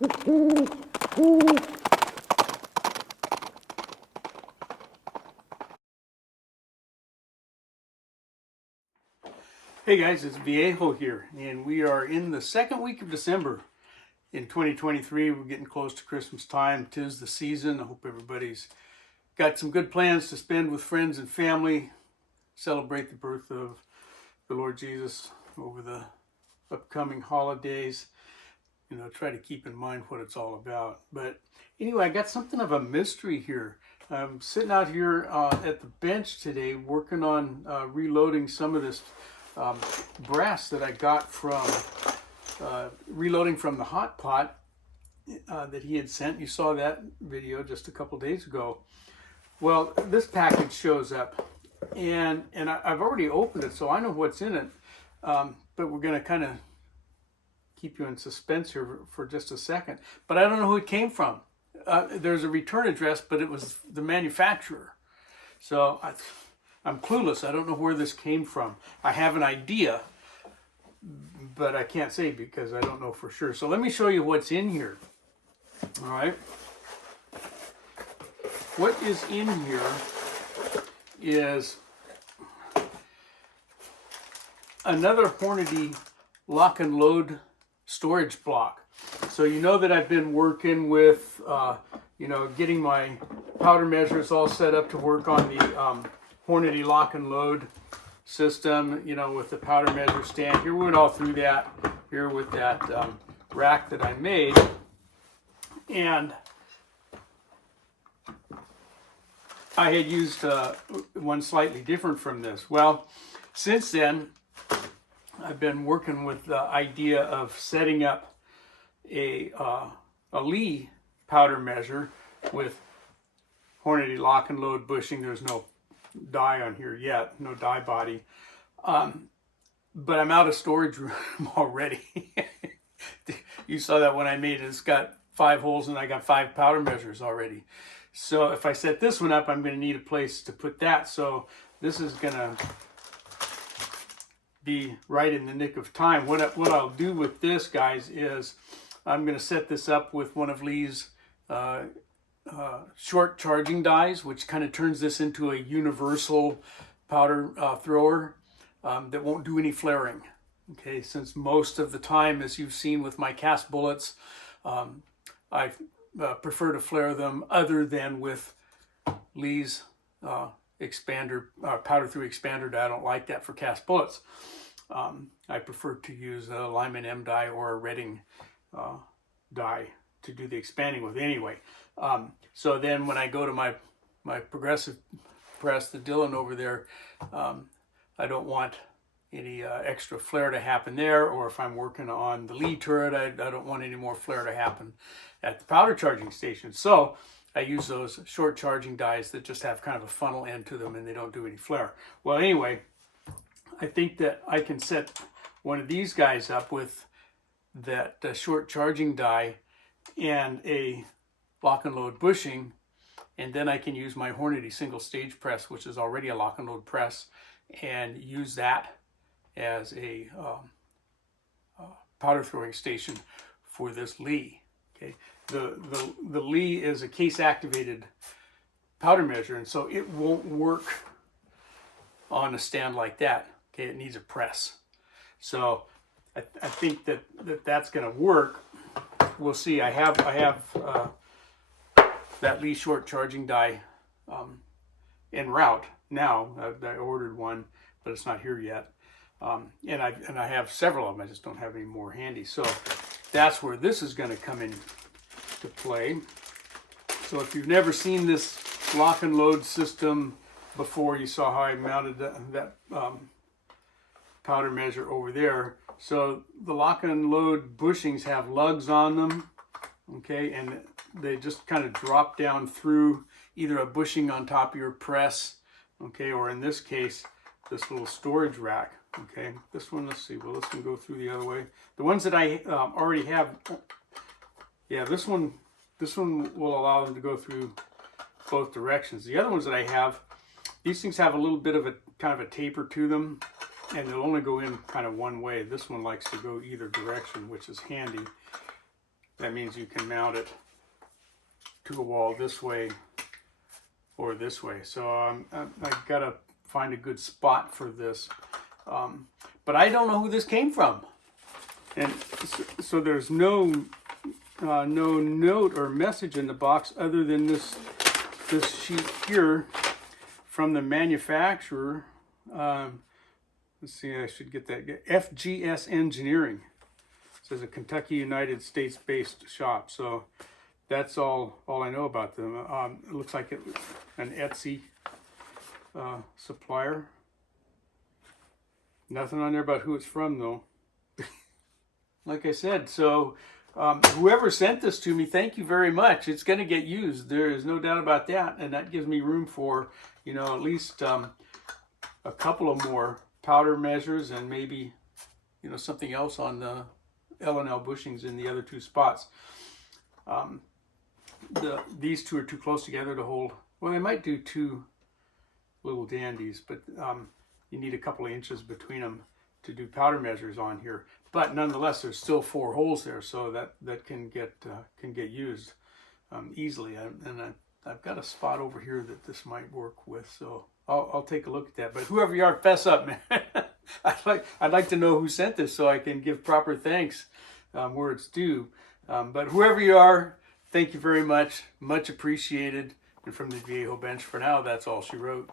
Hey guys, it's Viejo here, and we are in the second week of December in 2023. We're getting close to Christmas time. 'Tis the season. I hope everybody's got some good plans to spend with friends and family, celebrate the birth of the Lord Jesus over the upcoming holidays. You know, try to keep in mind what it's all about. But anyway, I got something of a mystery here. I'm sitting out here at the bench today working on reloading some of this brass that I got from reloading from the hot pot that he had sent. You saw that video just a couple days ago. Well, this package shows up, and I've already opened it, so I know what's in it. But we're going to kind of keep you in suspense here for just a second. But I don't know who it came from. There's a return address, but it was the manufacturer. So I'm clueless. I don't know where this came from. I have an idea, but I can't say because I don't know for sure. So let me show you what's in here. All right. What is in here is another Hornady lock and load storage block. So you know that I've been working with, getting my powder measures all set up to work on the Hornady lock and load system, with the powder measure stand. Here we went all through that here with that rack that I made. And I had used one slightly different from this. Well, since then, I've been working with the idea of setting up a Lee powder measure with Hornady lock and load bushing. There's no die on here yet, no die body, but I'm out of storage room already. You saw that when I made it. It's got 5 holes and I got 5 powder measures already. So if I set this one up, I'm going to need a place to put that. So this is going to be right in the nick of time. What I'll do with this, guys, is I'm going to set this up with one of Lee's short charging dies, which kind of turns this into a universal powder thrower that won't do any flaring. Okay, since most of the time, as you've seen with my cast bullets, I prefer to flare them other than with Lee's expander, powder through expander die. I don't like that for cast bullets. I prefer to use a Lyman M die or a Redding die to do the expanding with anyway. So then when I go to my progressive press, the Dillon over there, I don't want any extra flare to happen there, or if I'm working on the Lee turret, I don't want any more flare to happen at the powder charging station. So I use those short charging dies that just have kind of a funnel end to them and they don't do any flare. Well, anyway, I think that I can set one of these guys up with that short charging die and a lock and load bushing, and then I can use my Hornady single stage press, which is already a lock and load press, and use that as a powder throwing station for this Lee. Okay, the Lee is a case activated powder measure, and so it won't work on a stand like that. Okay, it needs a press. So I think that's going to work. We'll see. I have that Lee short charging die en route now. I ordered one, but it's not here yet. And I have several of them. I just don't have any more handy. So that's where this is going to come in to play. So if you've never seen this lock and load system before, you saw how I mounted that powder measure over there. So the lock and load bushings have lugs on them, okay, and they just kind of drop down through either a bushing on top of your press, okay, or in this case, this little storage rack, okay. This one, let's see, will this one go through the other way? The ones that I already have, yeah, this one will allow them to go through both directions. The other ones that I have, these things have a little bit of a kind of a taper to them, and they'll only go in kind of one way. This one likes to go either direction, which is handy. that means you can mount it to a wall this way or this way. So I've got to find a good spot for this. But I don't know who this came from. And so there's no note or message in the box other than this sheet here from the manufacturer. Let's see, I should get that. FGS Engineering. It says a Kentucky, United States based shop. So that's all I know about them. It looks like an Etsy supplier. Nothing on there about who it's from though. Like I said, so whoever sent this to me, thank you very much. It's going to get used. There is no doubt about that. And that gives me room for, at least a couple of more powder measures and maybe, something else on the L&L bushings in the other two spots. These two are too close together to hold. Well, they might do two little dandies, but you need a couple of inches between them to do powder measures on here. But nonetheless, there's still 4 holes there, so that can get used easily. And I've got a spot over here that this might work with, so I'll take a look at that. But whoever you are, fess up, man. I'd like to know who sent this so I can give proper thanks where it's due. But whoever you are, thank you very much. Much appreciated. And from the Viejo bench for now, that's all she wrote.